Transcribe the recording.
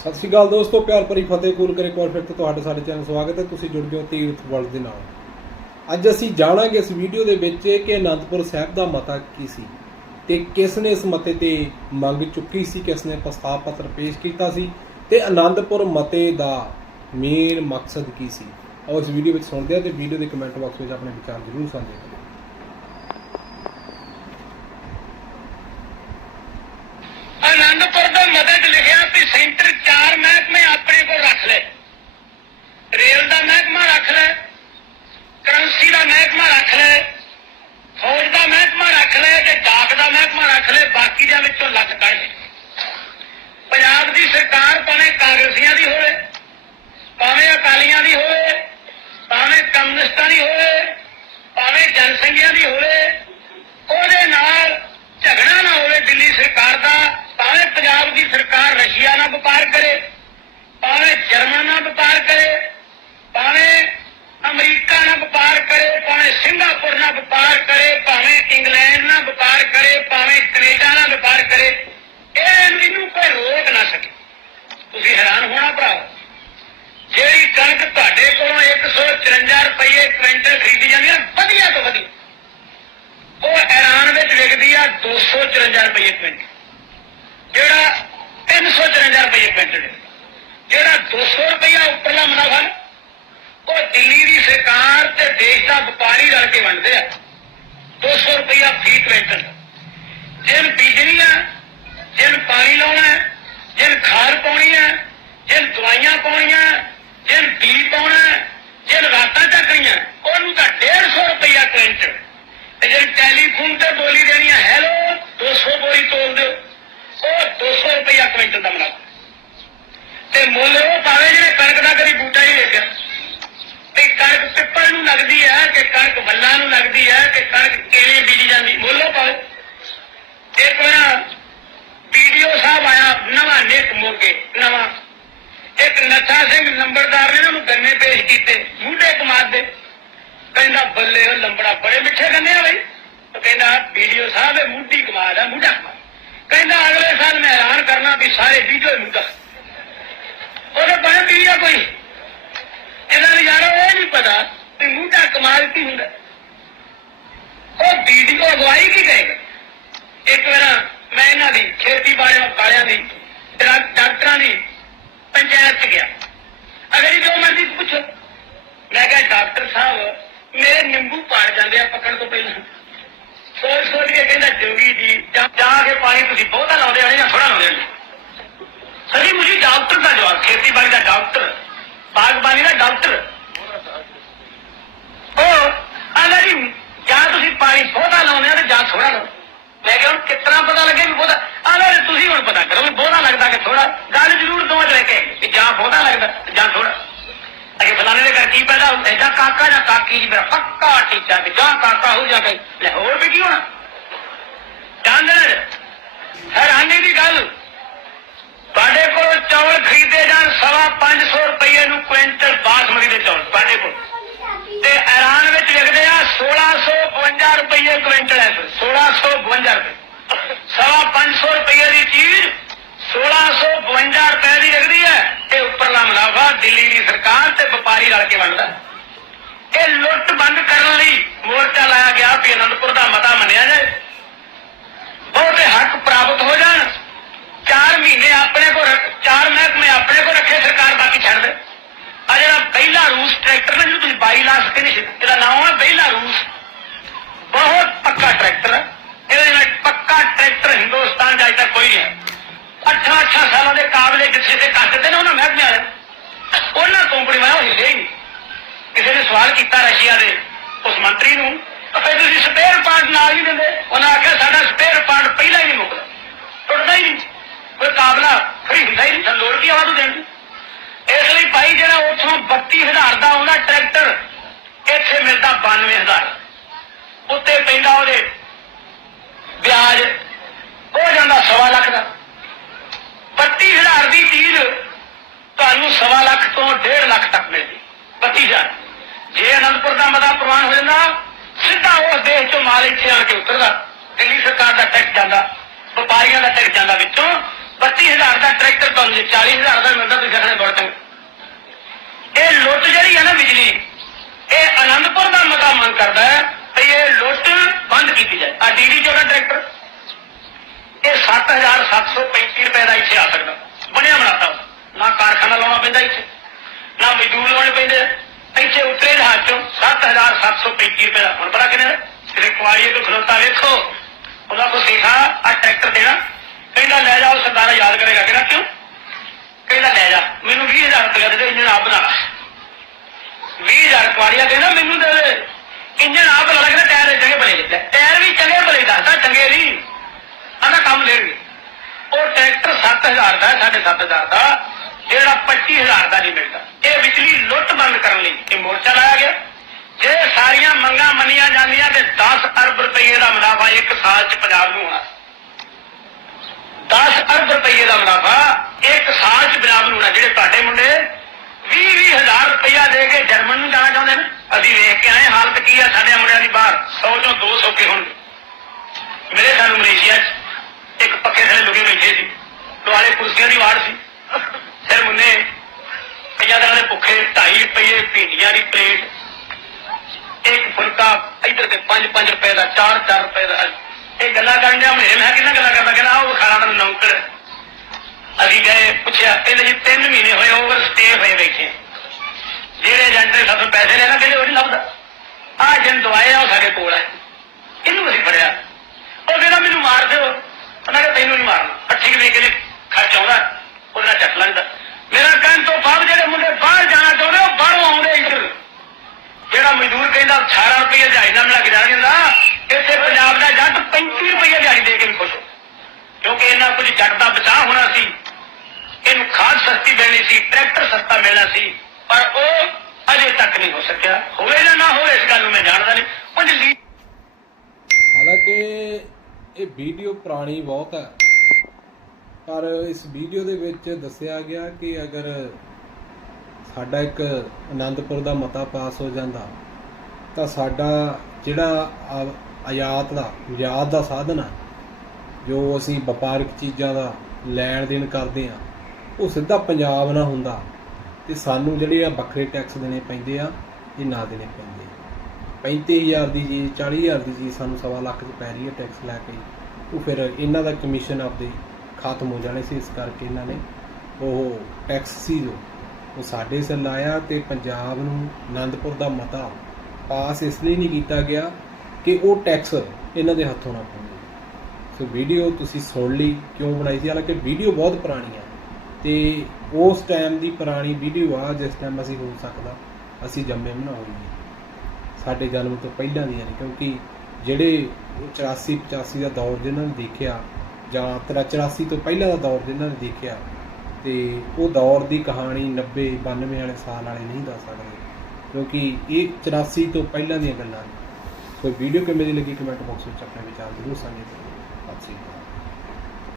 ਸਤਿ ਸ਼੍ਰੀ ਅਕਾਲ ਦੋਸਤੋ, ਪਿਆਰ ਭਰੀ ਫਤਿਹ ਕੂਲ ਕਰੇ ਇੱਕ ਵਾਰ ਫਿਰ ਤੋਂ ਤੁਹਾਡੇ ਸਾਡੇ ਚੈਨਲ ਸਵਾਗਤ ਹੈ। ਤੁਸੀਂ ਜੁੜ ਗਏ ਹੋ ਤੀਰਥ ਵਰਲਡ ਦੇ ਨਾਲ। ਅੱਜ ਅਸੀਂ ਜਾਣਾਂਗੇ ਇਸ ਵੀਡੀਓ ਦੇ ਵਿੱਚ ਕਿ ਅਨੰਦਪੁਰ ਸਾਹਿਬ ਦਾ ਮਤਾ ਕੀ ਸੀ ਤੇ ਕਿਸ ਨੇ ਇਸ ਮਤੇ ਤੇ ਮੰਗ ਚੁੱਕੀ ਸੀ, ਕਿਸ ਨੇ ਪ੍ਰਸਤਾਵ ਪੱਤਰ ਪੇਸ਼ ਕੀਤਾ ਸੀ ਤੇ ਅਨੰਦਪੁਰ ਮਤੇ ਦਾ ਮੇਨ ਮਕਸਦ ਕੀ ਸੀ। ਆਓ ਇਸ ਵੀਡੀਓ ਵਿੱਚ ਸੁਣਦੇ ਹਾਂ ਤੇ ਵੀਡੀਓ ਦੇ ਕਮੈਂਟ ਬਾਕਸ ਵਿੱਚ ਆਪਣੇ ਵਿਚਾਰ ਜ਼ਰੂਰ ਸਾਂਝੇ ਕਰੋ ਆਨੰਦਪੁਰ ਦਾ ਮਦਦ ਲਿਖਿਆ ਵੀ ਸੈਂਟਰ ਚਾਰ ਮਹਿਕਮੇ ਆਪਣੇ ਕੋਲ ਰੱਖ ਲੈ ਰੇਲ ਦਾ ਮਹਿਕਮਾ ਰੱਖ ਲੈ ਕਰੰਸੀ ਦਾ ਮਹਿਕਮਾ ਰੱਖ ਲੈ ਫੌਜ ਦਾ ਮਹਿਕਮਾ ਰੱਖ ਲੈ ਤੇ ਡਾਕ ਦਾ ਮਹਿਕਮਾ ਰੱਖ ਲੈ ਬਾਕੀ ਦੇ ਵਿੱਚੋਂ ਲੱਕ ਕੱਢ ਪੰਜਾਬ ਦੀ ਸਰਕਾਰ ਭਾਵੇਂ ਕਾਂਗਰਸੀਆਂ ਦੀ ਹੋਵੇ ਭਾਵੇਂ ਅਕਾਲੀਆਂ ਦੀ ਹੋਵੇ ਭਾਵੇਂ ਕਮਿਊਨਿਸਟਾਂ ਦੀ ਹੋਵੇ ਭਾਵੇਂ ਜਨਸੰਘੀਆਂ ਦੀ ਹੋਵੇ ਉਹਦੇ ਨਾਲ ਝਗੜਾ ਨਾ ਹੋਵੇ ਦਿੱਲੀ ਸਰਕਾਰ ਦਾ ਭਾਵੇਂ ਪੰਜਾਬ ਦੀ ਸਰਕਾਰ ਰਸ਼ੀਆ ਨਾਲ ਵਪਾਰ ਕਰੇ ਭਾਵੇਂ ਜਰਮਨ ਨਾਲ ਵਪਾਰ ਕਰੇ ਭਾਵੇਂ ਅਮਰੀਕਾ ਨਾਲ ਵਪਾਰ ਕਰੇ ਭਾਵੇਂ ਸਿੰਗਾਪੁਰ ਨਾਲ ਵਪਾਰ ਕਰੇ ਭਾਵੇਂ ਇੰਗਲੈਂਡ ਨਾਲ ਵਪਾਰ ਕਰੇ ਭਾਵੇਂ ਕੈਨੇਡਾ ਨਾਲ ਵਪਾਰ ਕਰੇ ਇਹ ਮੈਨੂੰ ਕੋਈ ਰੋਕ ਨਾ ਸਕੇ ਤੁਸੀਂ ਹੈਰਾਨ ਹੋਣਾ ਭਰਾਓ ਜਿਹੜੀ ਕਣਕ ਤੁਹਾਡੇ ਕੋਲੋਂ 154 ਰੁਪਏ ਕੁਇੰਟਲ ਖਰੀਦੀ ਜਾਂਦੀ ਹੈ ਵਧੀਆ ਤੋਂ ਵਧੀਆ ਉਹ ਇਰਾਨ ਵਿੱਚ ਵਿਕਦੀ ਆ 254 ਰੁਪਏ ਕੁਇੰਟਲ ਜਿਹੜਾ 354 ਰੁਪਏ ਕੁਇੰਟਲ ਹੈ। ਜਿਹੜਾ 200 ਰੁਪਇਆ ਉੱਪਰਲਾ ਮੁਨਾਫਾ ਉਹ ਦਿੱਲੀ ਦੀ ਸਰਕਾਰ ਤੇ ਦੇਸ਼ ਦਾ ਵਪਾਰੀ ਰਲ ਕੇ ਵੰਡਦੇ ਆ। 200 ਰੁਪਇਆ ਫੀ ਕੁਇੰਟਲ ਜਿਨ ਬੀਜਣੀ ਆ ਜਿਨ ਪਾਣੀ ਲਾਉਣਾ ਹੈ, ਜਿਨ ਖਾਦ ਪਾਉਣੀ ਹੈ ਜਿਨ ਦਵਾਈਆਂ ਪਾਉਣੀਆਂ ਜਿਨ ਬੀ ਪਾਉਣਾ ਹੈ, ਜਿਨ ਰਾਤਾਂ ਚੱਕਣੀਆਂ ਉਹਨੂੰ ਤਾਂ 150 ਰੁਪਇਆ ਕੁਇੰਟਲ ਤੇ ਜੇ ਟੈਲੀਫੋਨ ਤੇ ਬੋਲੀ ਦੇਣੀ ਹੈ ਹੈਲੋ 200 ਬੋਰੀ ਤੋਲ ਦਿਓ ਉਹ 200 ਰੁਪਇਆ ਕੁਇੰਟਲ ਦਾ ਮੁਨਾਫਾ ਤੇ ਮੁੱਲ ਉਹ ਪਾਵੇ ਜਿਹੜੇ ਕਣਕ ਦਾ ਕਦੀ ਬੂਟਾ ਹੀ ਵੇਖਿਆ ਤੇ ਕਣਕ ਪਿੱਪਲ ਨੂੰ ਲੱਗਦੀ ਹੈ ਕਿ ਕਣਕ ਵੱਲਾਂ ਨੂੰ ਲੱਗਦੀ ਹੈ ਕਿ ਕਣਕ ਕਿਵੇਂ ਬੀਜੀ ਜਾਂਦੀ ਮੁੱਲ ਉਹ ਪਾਵੇ ਇੱਕ ਵਾਰ ਵੀਡੀਓ ਸਾਹਿਬ ਆਇਆ ਨਵਾਂ ਨੇਕ ਮੋਗੇ ਨਵਾਂ ਇੱਕ ਨੱਥਾ ਸਿੰਘ ਨੰਬਰਦਾਰ ਨੇ ਉਹਨੂੰ ਗੰਨੇ ਪੇਸ਼ ਕੀਤੇ ਮੂਢੇ ਕਮਾਦ ਦੇ ਕਹਿੰਦਾ ਬੱਲੇ ਬੜੇ ਮਿੱਠੇ ਗੰਨੇ ਆ ਬਈ। ਉਹ ਕਹਿੰਦਾ, ਵੀਡੀਓ ਸਾਹਿਬ ਇਹ ਮੁੱਢੀ ਕਮਾਦ ਆ, ਮੁੱਢਾ ਕਹਿੰਦਾ, ਅਗਲੇ ਸਾਲ ਮੈਂ ਐਲਾਨ ਕਰਨਾ ਵੀ ਸਾਰੇ ਬੀਜੋ ਮੁੱਢਾ। ਉਹਨੇ ਬਣੇ ਪੀਆ ਕੋਈ। ਇਹਨਾਂ ਨੂੰ ਯਾਰੋ ਇਹ ਨਹੀਂ ਪਤਾ ਕਿ ਮੁੱਢਾ ਕਮਾਲ ਕੀ ਹੁੰਦਾ। ਉਹ ਵੀਡੀਓ ਅਗਵਾਈ ਕੀ ਕਰੇਗਾ ਇੱਕ ਵਾਰ ਮੈਂ ਇਹਨਾਂ ਦੀ ਖੇਤੀ ਵਾਲਿਆਂ ਦੀ ਡਾਕਟਰਾਂ ਦੀ ਪੰਚਾਇਤ ਚ ਗਿਆ। ਅਗਰ ਇਹ ਜੋ ਮਰਜ਼ੀ ਪੁੱਛੋ। ਮੈਂ ਕਿਹਾ, ਡਾਕਟਰ ਸਾਹਿਬ ਮੇਰੇ ਨਿੰਬੂ ਪਾੜ ਜਾਂਦੇ ਆ ਪੱਕਣ ਤੋਂ ਪਹਿਲਾਂ। ਸੋਚ ਸੋਚ ਕੇ ਕਹਿੰਦਾ, ਜੋਗੀ ਜੀ, ਜਾ ਕੇ ਪਾਣੀ ਤੁਸੀਂ ਬਹੁਤਾ ਲਾਉਂਦੇ ਹੋ ਜਾਂ ਥੋੜਾ ਲਾਉਂਦੇ ਹੋ ਸਹੀ ਮੁਝੇ ਡਾਕਟਰ ਦਾ ਜਵਾਬ, ਖੇਤੀਬਾੜੀ ਦਾ ਡਾਕਟਰ, ਬਾਗਬਾਨੀ ਦਾ ਡਾਕਟਰ। ਉਹ ਆਂਦਾ ਜੀ, ਜਾਂ ਤੁਸੀਂ ਪਾਣੀ ਬਹੁਤਾ ਲਾਉਂਦੇ ਹੋ ਤੇ ਜਾਂ ਥੋੜਾ ਲਾਓ। ਮੈਂ ਕਿਹਾ, ਹੁਣ ਕਿਤਨਾ ਪਤਾ ਲੱਗੇ ਵੀ ਬਹੁਤਾ? ਆਂਦਾ ਜੀ, ਤੁਸੀਂ ਹੁਣ ਪਤਾ ਕਰੋ ਵੀ ਬਹੁਤਾ ਲੱਗਦਾ ਕਿ ਥੋੜਾ ਗੱਲ ਜ਼ਰੂਰ ਦੋਵਾਂ ਚ ਲੈ ਕੇ ਵੀ ਜਾਂ ਬਹੁਤਾ ਲੱਗਦਾ ਜਾਂ ਥੋੜਾ ਫਲਾਣੇ ਦੇ ਘਰ ਕੀ ਪੈਦਾ ਐਡਾ ਕਾਕਾ ਜਾਂ ਕਾਕੀ ਜੀ, ਮੇਰਾ ਪੱਕਾ ਟੀਚਾ ਕਿ ਜਾਂ ਕਾਕਾ ਹੋ ਜਾ ਕੇ ਲੈ ਹੋਰ ਵੀ ਕੀ ਹੋਣਾ? ਜਾਣਦੇ ਹੈਰਾਨੀ ਦੀ ਗੱਲ। ਤੁਹਾਡੇ ਕੋਲ ਚੌਲ ਖਰੀਦੇ ਜਾਣ, ਸਵਾ 500 ਰੁਪਏ ਨੂੰ ਕੁਇੰਟਲ ਬਾਸਮਤੀ ਦੇ ਚੌਲ, ਤੁਹਾਡੇ ਕੋਲ। ਤੇ ਇਰਾਨ ਵਿੱਚ ਲਿਖਦੇ ਆ 1652 ਰੁਪਏ ਕੁਇੰਟਲ ਹੈ 1652 ਰੁਪਏ ਸਵਾ 500 ਰੁਪਏ ਦੀ ਚੀਜ਼ 1652 ਰੁਪਏ ਦੀ ਵਿਕਦੀ ਹੈ ਤੇ ਉੱਪਰਲਾ ਮੁਨਾਫਾ ਦਿੱਲੀ ਦੀ ਸਰਕਾਰ ਤੇ ਵਪਾਰੀ ਰਲ ਕੇ ਵੰਡਦਾ ਇਹ ਲੁੱਟ ਬੰਦ ਕਰਨ ਲਈ ਮੋਰਚਾ ਲਾਇਆ ਗਿਆ ਵੀ ਅਨੰਦਪੁਰ ਦਾ ਮਤਾ ਮੰਨਿਆ ਜਾਏ। ਬਹੁਤੇ ਹੱਕ ਪ੍ਰਾਪਤ ਹੋ ਜਾਣ, ਚਾਰ ਮਹੀਨੇ ਆਪਣੇ ਕੋਲ ਰੱਖ- ਚਾਰ ਮਹਿਕਮੇ ਆਪਣੇ ਕੋਲ ਰੱਖੇ ਸਰਕਾਰ ਬਾਕੀ ਛੱਡ ਦੇ। ਆ ਜਿਹੜਾ ਪਹਿਲਾ ਰੂਸ ਟਰੈਕਟਰ ਨੇ, ਜਿਹਨੂੰ ਤੁਸੀਂ 22 ਲੱਖ ਕਹਿੰਦੇ ਇਹਦਾ ਨਾਮ ਹੈ ਪਹਿਲਾ ਰੂਸ ਬਹੁਤ ਪੱਕਾ ਟਰੈਕਟਰ ਹੈ ਇਹਦੇ ਨਾਲ ਪੱਕਾ ਟਰੈਕਟਰ ਹਿੰਦੁਸਤਾਨ 'ਚ ਅਜੇ ਤੱਕ ਕੋਈ ਨਹੀਂ ਹੈ ਅੱਠਾਂ ਅੱਠਾਂ ਸਾਲਾਂ ਦੇ ਕਾਬਲੇ ਜਿੱਥੇ ਤੇ ਨੇ ਉਹਨਾਂ ਮਹਿਕਮਿਆਂ ਵਾਲੇ ਉਹਨਾਂ ਕੰਪਨੀ ਵਾਲਾ ਨਹੀਂ। ਕਿਸੇ ਨੇ ਸਵਾਲ ਕੀਤਾ ਰਸ਼ੀਆ ਦੇ ਉਸ ਮੰਤਰੀ ਨੂੰ ਫਿਰ ਤੁਸੀਂ ਸਪੇਅਰ ਪਾਰਟ ਨਾਲ ਹੀ ਦਿੰਦੇ। ਉਹਨਾਂ ਆਖਿਆ, ਸਾਡਾ ਸਪੇਅਰ ਪਾਰਟ ਪਹਿਲਾਂ ਹੀ ਨਹੀਂ ਮੁੱਕਦਾ। ਟੁੱਟਦਾ ਹੀ ਨਹੀਂ। ਕੋਈ ਕਾਬਲਾ ਖਰੀਦਦਾ ਹੀ ਨਹੀਂ। ਤਾਂ ਲੋੜ ਕੀ ਆਵਾ ਦੇਣ ਦੀ। ਇਸ ਲਈ ਭਾਈ ਜਿਹੜਾ ਉੱਥੋਂ 32000 ਦਾ ਆਉਂਦਾ ਟਰੈਕਟਰ, ਇੱਥੇ ਮਿਲਦਾ 92000 ਉੱਤੇ ਪੈਂਦਾ ਉਹਦੇ ਵਿਆਜ ਹੋ ਜਾਂਦਾ ਸਵਾ ਲੱਖ ਦਾ। 32000 ਦੀ ਚੀਜ਼ ਤੁਹਾਨੂੰ ਸਵਾ ਲੱਖ ਤੋਂ 1.5 ਲੱਖ ਤੱਕ ਮਿਲਦੀ। 32000 ਜੇ ਅਨੰਦਪੁਰ ਦਾ ਮਤਾ ਪ੍ਰਵਾਨ ਹੋ ਜਾਂਦਾ, ਸਿੱਧਾ ਉਸ ਦੇਸ਼ ਚੋਂ ਮਾਲ ਇੱਥੇ ਆ ਕੇ ਉਤਰਦਾ। ਦਿੱਲੀ ਸਰਕਾਰ ਦਾ ਟੈਕਸ ਜਾਂਦਾ, ਵਪਾਰੀਆਂ ਦਾ ਟੈਕਸ ਜਾਂਦਾ ਵਿੱਚੋਂ। 32000 ਦਾ ਟਰੈਕਟਰ ਤੁਹਾਨੂੰ ਜੇ 40000 ਦਾ ਮਿਲਦਾ, ਤੁਸੀਂ 67735 ਰੁਪਏ ਦਾ ਇੱਥੇ ਆ ਸਕਦਾ। ਬਣਿਆ ਬਣਾਤਾ ਨਾ ਕਾਰਖਾਨਾ ਲਾਉਣਾ ਪੈਂਦਾ ਇੱਥੇ, ਨਾ ਮਜ਼ਦੂਰ ਲਾਉਣੇ ਪੈਂਦੇ ਇੱਥੇ ਉੱਤਰੇ ਜਹਾਜ਼ ਚੋਂ 7735 ਰੁਪਏ ਦਾ। ਹੁਣ ਪਤਾ ਕਿੰਨੇ ਰਿਕਵਾਰੀਏ ਤੋਂ ਖਲੋਤਾ ਵੇਖੋ। ਉਹਦਾ ਕੋ ਸੀਖਾ ਆ ਟਰੈਕਟਰ ਦੇਣਾ। ਕਹਿੰਦਾ, ਲੈ ਜਾਓ ਸਰਦਾਰਾ ਯਾਦ ਕਰੇਗਾ। ਕਿਹੜਾ ਕਿਉਂ? ਕਹਿੰਦਾ, ਲੈ ਜਾ, ਮੈਨੂੰ 20000 ਰੁਪਏ ਦੇ ਦੇ, ਇੰਜਣ ਆਪ ਬਣਾ 20000 ਰਿਕਵਾਰੀਆ ਕਹਿੰਦਾ ਮੈਨੂੰ ਦੇ ਦੇ। ਇੰਜਣ ਆਪ ਬਣਾ ਲੈ, ਕਹਿੰਦਾ, ਟਾਇਰ ਚੰਗੇ ਬਣੇ ਦਿੱਤਾ ਟਾਇਰ ਵੀ ਚੰਗੇ ਬਣੇ, ਦੱਸਦਾ ਚੰਗੇ ਨਹੀਂ। ਆਂਦਾ ਕੰਮ ਲੈਣਗੇ। ਟਰੈਕਟਰ 7000 ਦਾ 7500 ਦਾ, ਜਿਹੜਾ 25000 ਦਾ ਨਹੀਂ ਮਿਲਦਾ। ਇਹ ਬਿਜਲੀ ਲੁੱਟ ਬੰਦ ਕਰਨ ਲਈ ਇਹ ਮੋਰਚਾ ਲਾਇਆ ਗਿਆ। ਜੇ ਸਾਰੀਆਂ ਮੰਗਾਂ ਮੰਨੀਆਂ ਜਾਂਦੀਆਂ ਤੇ 10 ਅਰਬ ਰੁਪਏ ਦਾ ਮੁਨਾਫਾ ਇੱਕ ਸਾਲ 'ਚ ਪੰਜਾਬ ਨੂੰ ਹੋਣਾ। 10 ਅਰਬ ਰੁਪਏ ਦਾ ਮੁਨਾਫਾ ਇੱਕ ਸਾਲ 'ਚ ਪੰਜਾਬ ਨੂੰ ਹੋਣਾ। ਜਿਹੜੇ ਤੁਹਾਡੇ ਮੁੰਡੇ 20 20 ਹਜ਼ਾਰ ਰੁਪਇਆ ਦੇ ਕੇ ਜਰਮਨ ਨੂੰ ਜਾਣਾ ਚਾਹੁੰਦੇ ਨੇ ਅਸੀਂ ਵੇਖ ਕੇ ਆਏ ਹਾਲਤ ਕੀ ਆ ਸਾਡੇ ਮੁੰਡਿਆਂ ਦੀ ਬਾਹਰ 100 ਚੋਂ 200 ਕੇ ਹੋਣਗੇ ਮੇਰੇ ਸਾਨੂੰ ਮਲੇਸ਼ੀਆ 'ਚ ਇੱਕ ਪੱਕੇ ਥੱਲੇ ਲੁਕੇ ਬੈਠੇ ਸੀ ਦੁਆਲੇ ਕੁਰਸੀਆਂ ਦੀ ਵਾੜ ਸੀ ਸਿਰ ਮੁੰਨੇ ਪੰਜਾਂ ਦਿਨਾਂ ਦੇ ਭੁੱਖੇ 2.5 ਰੁਪਏ ਭਿੰਡੀਆਂ ਦੀ ਪਲੇਟ ਇੱਕ ਫੁਲਕਾ ਇੱਧਰ ਤੇ 5-5 ਰੁਪਏ ਦਾ 4-4 ਰੁਪਏ ਦਾ। ਇਹ ਗੱਲਾਂ ਕਰਨ ਡਿਆ ਮੇਰੇ ਮੈਂ ਕਿੰਨਾ ਗੱਲਾਂ ਕਰਦਾ, ਕਹਿੰਦਾ ਉਹ ਖਾਣਾ ਦਾ ਨੌਕਰ। ਅਸੀਂ ਗਏ, ਪੁੱਛਿਆ, ਕਹਿੰਦੇ ਜੀ 3 ਮਹੀਨੇ ਹੋਏ ਓਵਰ ਸਟੇ ਹੋਏ ਬੈਠੇ। ਜਿਹੜੇ ਏਜੰਟ ਨੇ ਸਾਨੂੰ ਪੈਸੇ ਲੈਣਾ, ਕਹਿੰਦੇ ਉਹ ਨਹੀਂ ਲੱਭਦਾ। ਆ ਏਜੰਟ ਦਵਾਏ ਉਹ ਸਾਡੇ ਕੋਲ ਹੈ। ਇਹਨੂੰ ਅਸੀਂ ਫੜਿਆ। ਉਹ ਕਹਿੰਦਾ, ਮੈਨੂੰ ਮਾਰ ਦਿਓ। ਉਹਨਾਂ ਕਹਿੰਦਾ ਤੈਨੂੰ ਨਹੀਂ ਮਾਰਨਾ। ਅੱਠੀ ਵੇ ਕੇ ਖਰਚ ਆਉਂਦਾ, ਉਹਦੇ ਨਾਲ ਚੱਕ ਲੈਂਦਾ। ਮੇਰਾ ਕਹਿਣ ਤੋਂ ਬਾਅਦ ਜਿਹੜੇ ਮੁੰਡੇ ਬਾਹਰ ਜਾਣਾ ਚਾਹੁੰਦੇ, ਉਹ ਬਾਹਰੋਂ ਆਉਂਦੇ ਇੱਧਰ। ਜਿਹੜਾ ਮਜ਼ਦੂਰ ਕਹਿੰਦਾ 18 ਰੁਪਏ ਦਿਹਾੜੀ ਨਾਲ ਮਿਲਾ ਕੇ ਜਾ ਜਾਂਦਾ ਇੱਥੇ ਪੰਜਾਬ ਦਾ ਜੱਟ 35 ਰੁਪਏ ਦਿਹਾੜੀ ਦੇ ਕੇ ਵੀ ਖੁਸ਼ ਹੋ ਕਿਉਂਕਿ ਇਹਨਾਂ ਕੁਝ ਜੱਟ ਦਾ ਬਚਾਅ ਹੋਣਾ ਸੀ। ਇਹਨੂੰ ਖਾਦ ਸਸਤੀ ਮਿਲਣੀ ਸੀ, ਟਰੈਕਟਰ ਸਸਤਾ ਮਿਲਣਾ ਸੀ, ਪਰ ਉਹ ਅਜੇ ਤੱਕ ਨਹੀਂ ਹੋ ਸਕਿਆ। ਹੋਵੇ ਜਾਂ ਨਾ ਹੋਵੇ, ਇਸ ਗੱਲ ਨੂੰ ਮੈਂ ਜਾਣਦਾ ਨਹੀਂ। ਉਹ ਲੀ ਹਾਲਾਂਕਿ ਇਹ ਵੀਡੀਓ ਪੁਰਾਣੀ ਬਹੁਤ ਹੈ। ਪਰ ਇਸ ਵੀਡੀਓ ਦੇ ਵਿੱਚ ਦੱਸਿਆ ਗਿਆ ਕਿ ਅਗਰ ਸਾਡਾ ਇੱਕ ਆਨੰਦਪੁਰ ਦਾ ਮਤਾ ਪਾਸ ਹੋ ਜਾਂਦਾ, ਤਾਂ ਸਾਡਾ ਜਿਹੜਾ ਆਯਾਤ ਦਾ ਨਿਰਯਾਤ ਦਾ ਸਾਧਨ ਆ ਜੋ ਅਸੀਂ ਵਪਾਰਕ ਚੀਜ਼ਾਂ ਦਾ ਲੈਣ ਦੇਣ ਕਰਦੇ ਆ ਉਹ ਸਿੱਧਾ ਪੰਜਾਬ ਨਾਲ ਹੁੰਦਾ ਤੇ ਸਾਨੂੰ ਜਿਹੜੇ ਆ ਵੱਖਰੇ ਟੈਕਸ ਦੇਣੇ ਪੈਂਦੇ ਆ, ਇਹ ਨਾ ਦੇਣੇ ਪੈਂਦੇ। 35000 ਦੀ ਚੀਜ਼ 40000 ਦੀ ਚੀਜ਼ ਸਾਨੂੰ ਸਵਾ ਲੱਖ ਚ ਪੈ ਰਹੀ ਹੈ ਟੈਕਸ ਲੈ ਕੇ। ਉਹ ਫਿਰ ਇਹਨਾਂ ਦਾ ਕਮਿਸ਼ਨ ਆਪਦੇ ਖਤਮ ਹੋ ਜਾਣੇ ਸੀ, ਇਸ ਕਰਕੇ ਇਹਨਾਂ ਨੇ ਉਹ ਟੈਕਸ ਸੀ ਜੋ। ਉਹ ਸਾਡੇ ਸਿਰ ਲਾਇਆ ਤੇ ਪੰਜਾਬ ਨੂੰ ਆਨੰਦਪੁਰ ਦਾ ਮਤਾ ਪਾਸ ਇਸ ਲਈ ਨਹੀਂ ਕੀਤਾ ਗਿਆ ਕਿ ਉਹ ਟੈਕਸ ਇਹਨਾਂ ਦੇ ਹੱਥੋਂ ਨਾ ਪਵੇ। ਸੋ ਵੀਡੀਓ ਤੁਸੀਂ ਸੁਣ ਲਈ, ਕਿਉਂ ਬਣਾਈ ਸੀ? ਹਾਲਾਂਕਿ ਵੀਡੀਓ ਬਹੁਤ ਪੁਰਾਣੀ ਆ ਤੇ ਉਸ ਟਾਈਮ ਦੀ ਪੁਰਾਣੀ ਵੀਡੀਓ ਆ, ਜਿਸ ਟਾਈਮ ਅਸੀਂ ਹੋ ਸਕਦਾ, ਅਸੀਂ ਜੰਮੇ ਵੀ ਨਾ ਸਾਡੇ ਜਨਮ ਤੋਂ ਪਹਿਲਾਂ ਦੀਆਂ ਨੇ, ਕਿਉਂਕਿ ਜਿਹੜੇ 84 85 ਦਾ ਦੌਰ ਜਿਹਨਾਂ ਨੇ ਦੇਖਿਆ, ਜਾਂ ਤੇਰਾ 84 ਤੋਂ ਪਹਿਲਾਂ ਦਾ ਦੌਰ ਜਿਹਨਾਂ ਨੇ ਦੇਖਿਆ, ਤੇ ਉਹ ਦੌਰ ਦੀ ਕਹਾਣੀ 90 92 ਵਾਲੇ ਸਾਲ ਵਾਲੇ ਨਹੀਂ ਦੱਸ ਸਕਦੇ, ਕਿਉਂਕਿ ਇਹ 84 ਤੋਂ ਪਹਿਲਾਂ ਦੀਆਂ ਗੱਲਾਂ ਨੇ। ਕੋਈ ਵੀਡੀਓ ਕਿਵੇਂ ਦੀ ਲੱਗੀ ਕਮੈਂਟ ਬਾਕਸ ਵਿੱਚ ਆਪਣੇ ਵਿਚਾਰ ਜ਼ਰੂਰ ਸਾਂਝੇ ਕਰੋ। ਸਤਿ ਸ਼੍ਰੀ ਅਕਾਲ